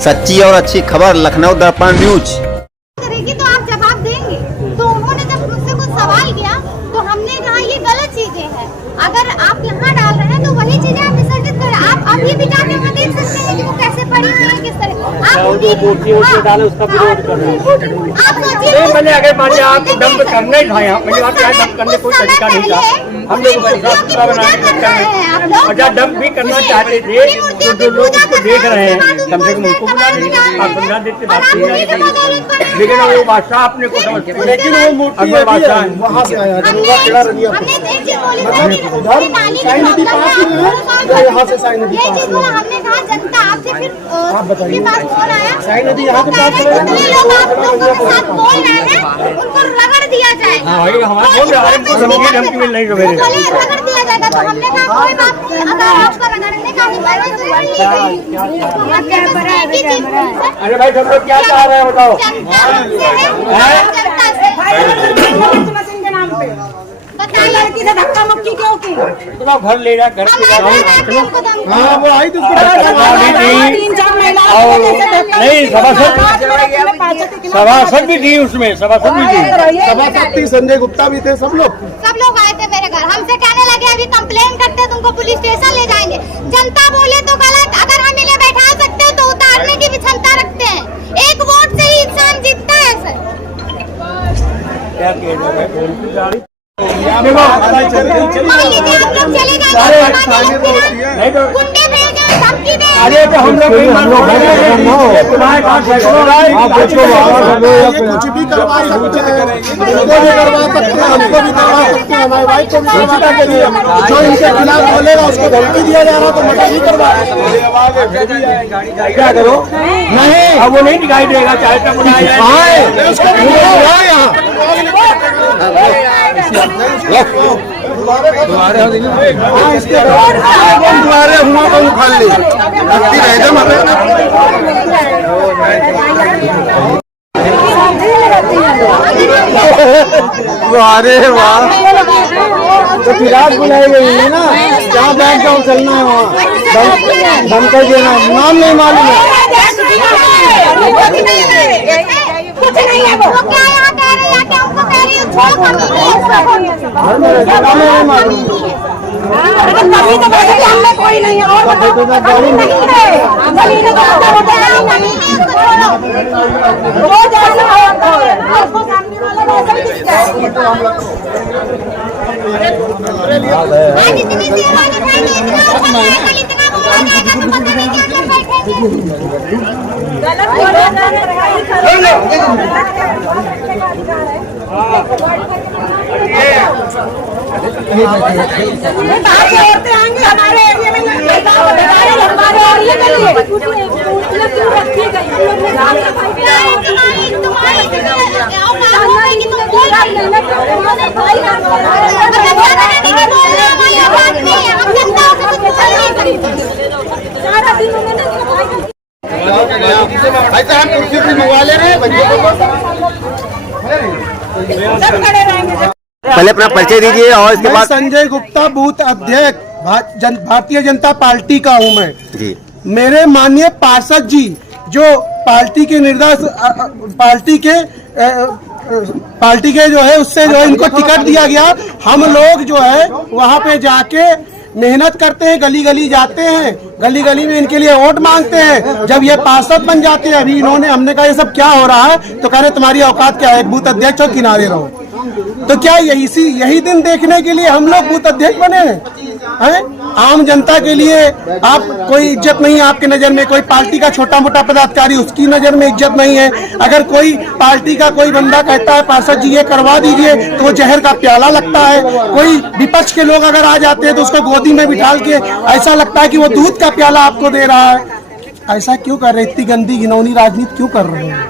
सच्ची और अच्छी खबर लखनऊ दर्पण न्यूज। करेगी तो आप जवाब देंगे। तो उन्होंने जब मुझसे कुछ सवाल किया तो हमने कहा ये गलत चीजें हैं, अगर आप यहाँ डाल रहे हैं तो वही चीजें आप विसर्जित करें। आप अभी भी जाके वहाँ देख सकते हैं कि वो कैसे पड़ी हुई है, किस तरह आप डाले उसका विरोध कर रहे हैं। आप सोचिए मैंने अगर मान लिया आप डंप करना ही था, यहाँ मैंने आपके यहाँ डंप करने कोई तरीका नहीं था, हम लोग अगर डंप भी करना चाहते थे तो जो लोग उसको देख रहे हैं कम से कम उनको बुला लीजिए, आप समझा देते बात। लेकिन वो बादशाह अपने को समझते, लेकिन वो मूर्ति वहाँ से आया हमने कहा जनता आपसे फिर आप बताइए कौन आया साई नदी यहाँ के पास लोग आप लोगों के साथ बोल रहे हैं उनको रगड़ दिया जाए, धमकी मिल रही है, रगड़ दिया जाएगा। तो हमने कहा कोई बात नहीं, अगर आपको रगड़ने का अरे भाई सब लोग क्या चाह रहे हैं बताओ। धक्का मुक्की क्यों की? घर ले रहा घर हाँ वो आई तो नहीं सभासद भी थी उसमें, सभासद भी थी, संजय गुप्ता भी थे, सब लोग आए थे मेरे घर। हमसे कहने लगे अभी कंप्लेन करते तुमको पुलिस स्टेशन ले जाएंगे। जनता बोले तो गलत, अगर हम इन्हें बैठा सकते हैं तो उतारने की भी क्षमता रखते हैं। एक वोट से ही इंसान जीतता है सर। क्या कहना है अरे तो हम लोग कुछ भी करवा सकते हैं, उनको भी करवा सकते हैं, हमको भी करवा सकते हैं, हमारे भाई को भी सुरक्षा के लिए जो इनके खिलाफ बोलेगा उसको धमकी दिया जा रहा तो मत ही करवा। क्या करो नहीं, अब वो नहीं दिखाई देगा, चाहे तक तुम्हारे हुआ को उखाड़ ली अरे वाह, तो फिलहाल बुलाई गई है ना, जहाँ बैंक जाओ चलना है वहाँ धमकी देना, नाम नहीं मालूम है। कुछ नहीं है वो क्या यहाँ कह रही है, क्या उनको कह रही है हमने कोई नहीं है और औरतें आएंगे हमारे एरिया में, हमारे एरिया के लिए पहले अपना परिचय दीजिए और इसके बाद। संजय गुप्ता, बूथ अध्यक्ष भारतीय जनता पार्टी का हूँ मैं जी। मेरे माननीय पार्षद जी जो पार्टी के पार्टी के जो है उससे जो है इनको टिकट दिया गया, हम लोग जो है वहाँ पे जाके मेहनत करते हैं, गली गली जाते हैं, गली गली में इनके लिए वोट मांगते हैं। जब ये पार्षद बन जाते हैं, अभी इन्होंने हमने कहा ये सब क्या हो रहा है, तो कह रहे तुम्हारी औकात क्या है, बूथ अध्यक्ष और किनारे रहो। तो क्या यही दिन देखने के लिए हम लोग बूथ अध्यक्ष बने हैं? आम जनता के लिए आप कोई इज्जत नहीं है आपके नजर में, कोई पार्टी का छोटा मोटा पदाधिकारी उसकी नजर में इज्जत नहीं है। अगर कोई पार्टी का कोई बंदा कहता है पार्षद जी ये करवा दीजिए तो वो जहर का प्याला लगता है। कोई विपक्ष के लोग अगर आ जाते हैं तो उसको गोदी में बिठा के ऐसा लगता है कि वो दूध का प्याला आपको दे रहा है। ऐसा क्यों कर रहे, इतनी गंदी घिनौनी राजनीति क्यों कर रहे हैं?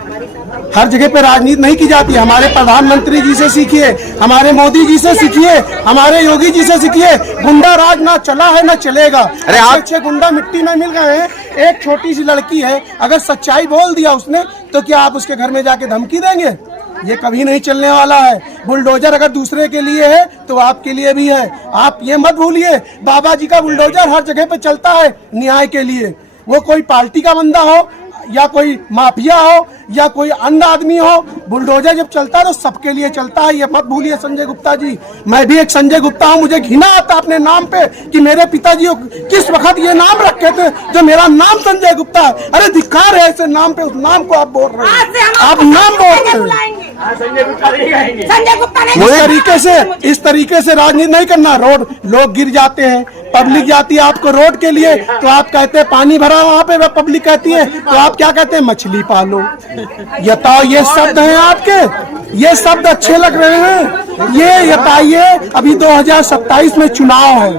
हर जगह पे राजनीति नहीं की जाती। हमारे प्रधानमंत्री जी से सीखिए, हमारे मोदी जी से सीखिए, हमारे योगी जी से सीखिए। गुंडा राज ना चला है ना चलेगा। अरे अच्छे गुंडा मिट्टी में मिल गए हैं। एक छोटी सी लड़की है, अगर सच्चाई बोल दिया उसने तो क्या आप उसके घर में जाके धमकी देंगे? ये कभी नहीं चलने वाला है। बुलडोजर अगर दूसरे के लिए है तो आपके लिए भी है। आप ये मत भूलिए, बाबा जी का बुलडोजर हर जगह पे चलता है न्याय के लिए। वो कोई पार्टी का बंदा हो या कोई माफिया हो या कोई अन्य आदमी हो, बुलडोजर जब चलता है तो सबके लिए चलता है। ये मत भूलिए संजय गुप्ता जी, मैं भी एक संजय गुप्ता हूँ। मुझे घृणा आता अपने नाम पे कि मेरे पिताजी किस वक्त ये नाम रखे थे जो मेरा नाम संजय गुप्ता है। अरे धिक्कार है ऐसे नाम पे, उस नाम को आप बोल रहे हैं, आप नाम बोलते हैं। इस तरीके से राजनीति नहीं करना। रोड लोग गिर जाते हैं, पब्लिक जाती है आपको रोड के लिए, तो आप कहते हैं पानी भरा वहाँ पे, वह पब्लिक कहती है, तो आप क्या कहते हैं, मछली पालो। ये शब्द हैं आपके, ये शब्द अच्छे लग रहे हैं। ये बताइए, अभी 2027 में चुनाव है,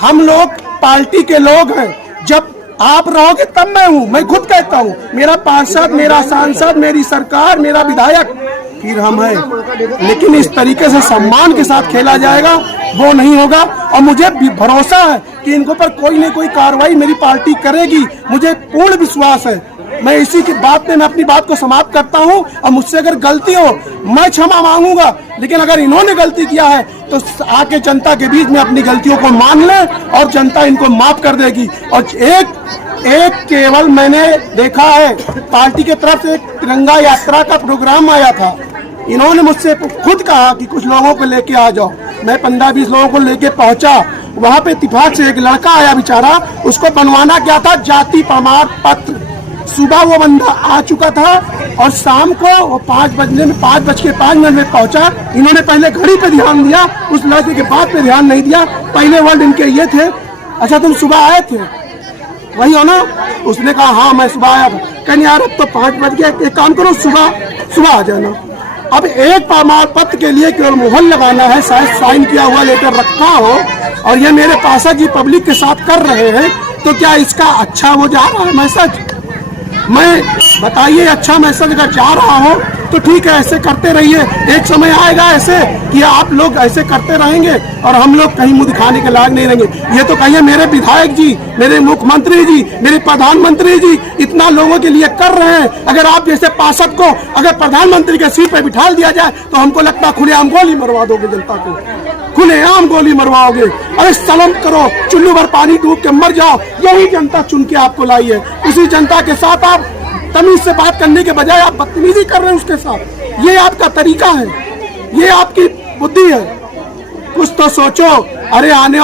हम लोग पार्टी के लोग हैं। जब आप रहोगे तब मैं हूँ, मैं खुद कहता हूँ, मेरा पार्षद, मेरा सांसद, मेरी सरकार, मेरा विधायक, फिर हम हैं। लेकिन इस तरीके से सम्मान के साथ खेला जाएगा वो नहीं होगा। और मुझे भरोसा है कि इनको पर कोई न कोई कार्रवाई मेरी पार्टी करेगी, मुझे पूर्ण विश्वास है। मैं इसी की बात पे मैं अपनी बात को समाप्त करता हूं। और मुझसे अगर गलती हो मैं क्षमा मांगूंगा, लेकिन अगर इन्होंने गलती किया है तो आके जनता के बीच में अपनी गलतियों को मान ले और जनता इनको माफ कर देगी। और एक केवल मैंने देखा है, पार्टी के तरफ से एक तिरंगा यात्रा का प्रोग्राम आया था, इन्होंने मुझसे खुद कहा कि कुछ लोगों को लेके आ जाओ। मैं 15-20 लोगों को लेके पहुंचा, वहां पे इत्तेफाक से एक लड़का आया बेचारा, उसको बनवाना क्या था, जाति प्रमाण पत्र। सुबह वो बंदा आ चुका था और शाम को वो 5:05 में पहुंचा। इन्होंने पहले घड़ी पे ध्यान दिया, उस लड़के के बात पे ध्यान नहीं दिया। पहले वर्ड इनके ये थे, अच्छा तुम सुबह आए थे, वही हो ना? उसने कहा हाँ मैं सुबह आया था। कहने यार अब तो 5 बज गया, एक काम करो सुबह आ जाना। अब एक प्रमाण पत्र के लिए केवल मुहर लगाना है, शायद साइन किया हुआ लेकर रखा हो, और ये मेरे पासा जी पब्लिक के साथ कर रहे हैं, तो क्या इसका अच्छा वो जा रहा है मैसेज? मैं बताइए, अच्छा मैसेज अगर जा रहा हो तो ठीक है, ऐसे करते रहिए। एक समय आएगा ऐसे कि आप लोग ऐसे करते रहेंगे और हम लोग कहीं मुंह दिखाने के लायक नहीं रहेंगे। ये तो कहिए मेरे विधायक जी, मेरे मुख्यमंत्री जी, मेरे प्रधानमंत्री जी इतना लोगों के लिए कर रहे हैं। अगर आप जैसे पार्षद को अगर प्रधानमंत्री के सीट पे बिठा दिया जाए तो हमको लगता है खुलेआम गोली मरवा दोगे जनता को, खुलेआम गोली मरवाओगे। अरे शर्म करो, चुल्लू भर पानी डूब के मर जाओ। यही जनता चुन के आपको लाई है। उसी जनता के साथ आप तमीज से बात करने के बजाय आप बदतमीजी कर रहे हैं उसके साथ। ये आपका तरीका है, ये आपकी बुद्धि है। कुछ तो सोचो। अरे आने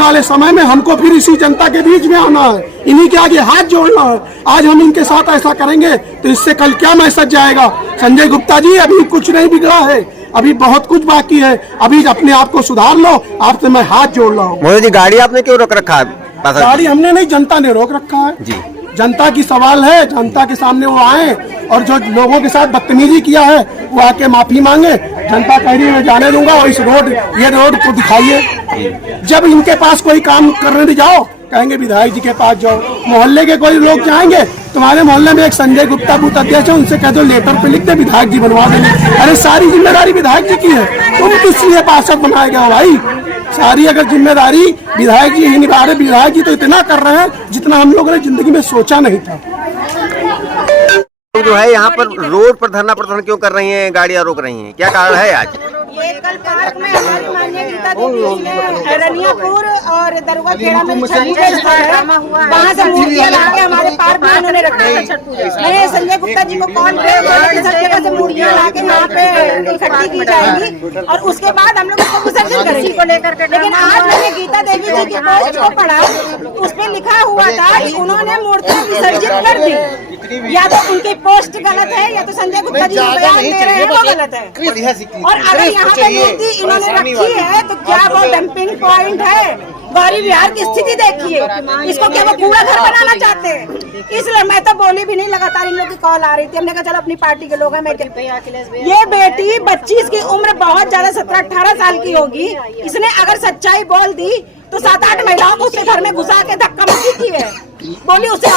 वाले समय में हमको फिर इसी जनता के बीच में आना है, इन्हीं के आगे हाथ जोड़ना है। आज हम इनके साथ ऐसा करेंगे तो इससे कल क्या मैसेज जाएगा? संजय गुप्ता जी अभी कुछ नहीं बिगड़ा है, अभी बहुत कुछ बाकी है, अभी अपने आप को सुधार लो। आपसे मैं हाथ जोड़ रहा हूँ। मोदी जी गाड़ी आपने क्यों रोक रखा है? गाड़ी हमने नहीं, जनता ने रोक रखा है जी। जनता की सवाल है, जनता के सामने वो आए और जो लोगों के साथ बदतमीजी किया है वो आके माफी मांगे। जनता कह रही है मैं जाने दूंगा, और ये रोड को दिखाइए। जब इनके पास कोई काम करने जाओ कहेंगे विधायक जी के पास जाओ। मोहल्ले के कोई लोग जाएंगे, तुम्हारे मोहल्ले में एक संजय गुप्ता बूथ अध्यक्ष है, उनसे कह दो लेटर पे लिख दे विधायक जी बनवा देंगे। अरे सारी जिम्मेदारी विधायक जी की है, तुम किस लिए पार्षद बनाए गए हो भाई? सारी अगर जिम्मेदारी विधायक जी ही निभा रहे। विधायक जी तो इतना कर रहे हैं जितना हम लोगों ने जिंदगी में सोचा नहीं था। जो है यहाँ पर रोड पर धरना प्रदर्शन क्यों कर रही हैं, गाड़ियाँ रोक रही हैं, क्या कारण है आज? ये कल पार्क में हमारी माननीय गीता देवी ने रनियापुर और दरगाह खेड़ा में छठी का ड्रामा हुआ, वहाँ से मूर्तियाँ लाके हमारे पार्क में उन्होंने रखी है। मैंने संजय गुप्ता जी को कॉल किया कि सब जगह से मूर्तियाँ लाके यहाँ पे इकट्ठी की जाएगी और उसके बाद हम लोग उसको विसर्जन करेंगे को लेकर के। लेकिन आज मैंने गीता देवी जी के पोस्ट को पढ़ा, उस पर लिखा हुआ था कि उन्होंने मूर्तियाँ विसर्जित कर दी। या तो उनकी पोस्ट गलत है या तो संजय गुप्ता जी बयान दे रहे हैं वो गलत है। और अगर यहाँ पे मूर्ति इन्होंने रखी है तो क्या वो डंपिंग पॉइंट है? गौरी विहार की स्थिति देखिए, इसको क्या वो कूड़ा घर बनाना चाहते हैं? इसलिए मैं तो बोली भी नहीं, लगातार इन लोग की कॉल आ रही थी। हमने कहा चलो अपनी पार्टी के लोग हैं। मैं ये बेटी 25 की उम्र बहुत ज्यादा 17-18 साल की होगी, इसने अगर सच्चाई बोल दी तो 7-8 महिलाओं को उसके घर में घुसा के धक्का मुक्की की है। बोली उसे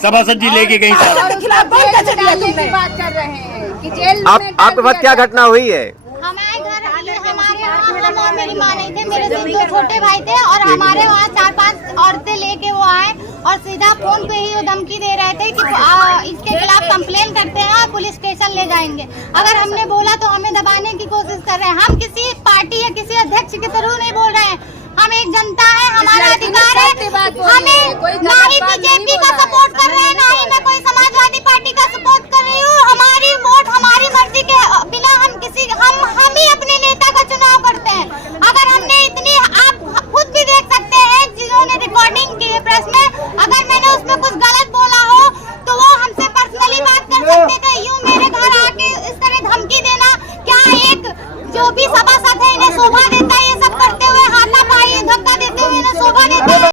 सभासद जी लेके गई के खिलाफ बोल कैसे दिया तुमने? बात कर रहे हैं कि जेल आपके पास क्या घटना हुई है? हमारे घर हमारे यहाँ हम और मेरी माँ नहीं थे, मेरे से 2 छोटे भाई थे और हमारे वहाँ 4-5 औरतें लेके वो आए और सीधा फोन पे ही वो धमकी दे रहे थे कि इसके खिलाफ कंप्लेन करते हैं, पुलिस स्टेशन ले जाएंगे। अगर हमने बोला तो हमें दबाने की कोशिश कर रहे हैं। हम किसी पार्टी या किसी अध्यक्ष के थ्रू नहीं बोल रहे हैं, हम एक जनता है, हमारा अधिकार है। हमें ना ही बीजेपी का सपोर्ट कर रहे हैं, ना ही मैं कोई जो भी सभासद है इन्हें शोभा